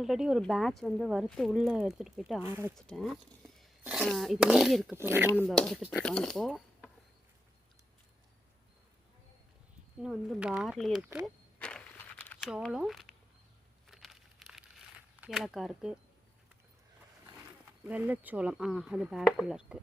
Already ஒரு batch வந்து வறுத்து உள்ளே எடுத்துகிட்டு போயிட்டு ஆற வச்சுட்டேன். இது மீதி இருக்க பொருள் தான் நம்ம வறுத்துட்ருக்கோம். இப்போது இன்னும் வந்து பார்லி இருக்குது, சோளம், ஏலக்காய் இருக்குது, வெள்ளைச்சோளம் அது பேக்குள்ளே இருக்குது.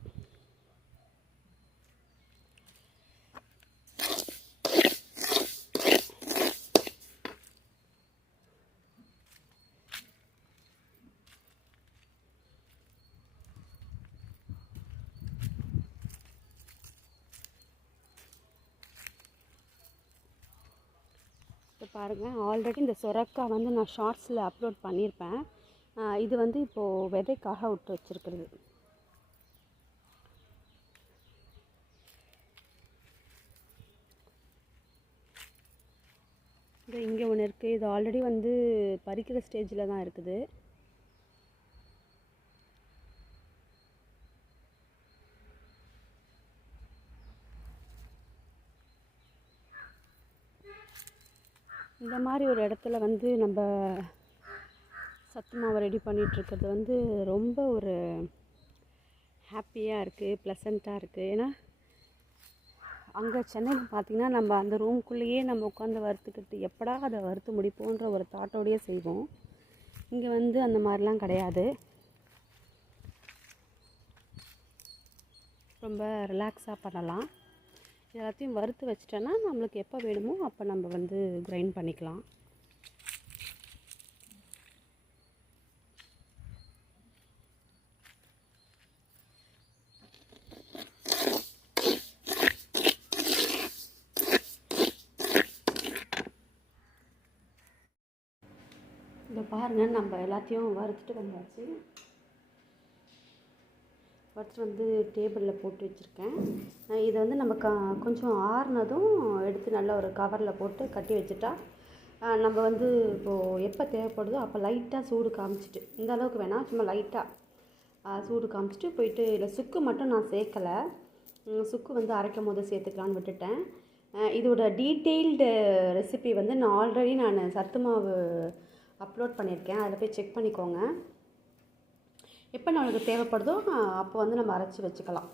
இப்போ பாருங்கள், ஆல்ரெடி இந்த சொரக்காய் வந்து நான் ஷார்ட்ஸில் அப்லோட் பண்ணியிருப்பேன். இது வந்து இப்போது விதைக்காக விட்டு வச்சுருக்குறது. இது இங்கே ஒன்று இருக்குது. இது ஆல்ரெடி வந்து பறிக்கிற ஸ்டேஜில் தான் இருக்குது. இந்த மாதிரி ஒரு இடத்துல வந்து நம்ம சத்து மாவை ரெடி பண்ணிகிட்ருக்கிறது வந்து ரொம்ப ஒரு ஹாப்பியாக இருக்குது, ப்ளசண்ட்டாக இருக்குது. ஏன்னா அங்கே சென்னையில் பார்த்திங்கன்னா நம்ம அந்த ரூம்குள்ளேயே நம்ம உட்காந்து வறுத்துக்கிட்டு எப்படா அதை வறுத்து முடிப்போன்ற ஒரு தாட்டோடையே செய்வோம். இங்கே வந்து அந்த மாதிரிலாம் கிடையாது. ரொம்ப ரிலாக்ஸாக பண்ணலாம். எல்லாத்தையும் வறுத்து வச்சிட்டோன்னா நம்மளுக்கு எப்போ வேணுமோ அப்போ நம்ம வந்து கிரைண்ட் பண்ணிக்கலாம். இப்போ பாருங்கள், நம்ம எல்லாத்தையும் வறுத்துட்டு வந்தாச்சு. வறுத்து வந்து டேபிளில் போட்டு வச்சுருக்கேன். இதை வந்து நம்ம கொஞ்சம் ஆறுனதும் எடுத்து நல்ல ஒரு கவரில் போட்டு கட்டி வச்சுட்டா நம்ம வந்து இப்போது எப்போ தேவைப்படுதோ அப்போ லைட்டாக சூடு காமிச்சிட்டு, இந்த அளவுக்கு வேணாம், சும்மா லைட்டாக சூடு காமிச்சிட்டு போயிட்டு. இல்லை சுக்கு மட்டும் நான் சேர்க்கலை, சுக்கு வந்து அரைக்கும் போது சேர்த்துக்கலான்னு விட்டுட்டேன். இதோட டீட்டெயில்டு ரெசிபி வந்து நான் ஆல்ரெடி சத்து மாவு அப்லோட் பண்ணியிருக்கேன், அதில் போய் செக் பண்ணிக்கோங்க. எப்போ நம்மளுக்கு தேவைப்படுதோ அப்போ வந்து நம்ம அரைச்சி வச்சுக்கலாம்.